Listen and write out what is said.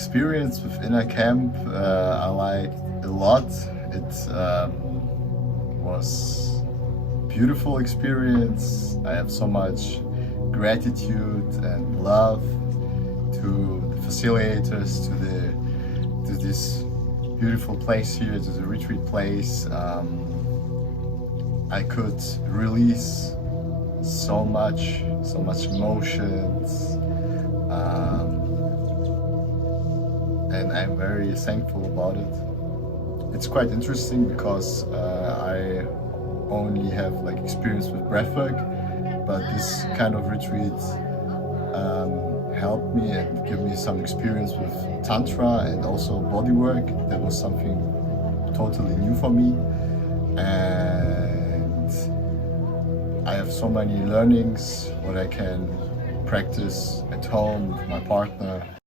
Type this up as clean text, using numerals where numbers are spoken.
experience with InnerCamp I liked a lot. It was a beautiful experience. I have so much gratitude and love to the facilitators, to this beautiful place here, to the retreat place. I could release so much emotions, and I'm very thankful about it. It's quite interesting because I only have like experience with breathwork, but this kind of retreat helped me and give me some experience with tantra and also bodywork. That was something totally new for me, and I have so many learnings what I can practice at home with my partner.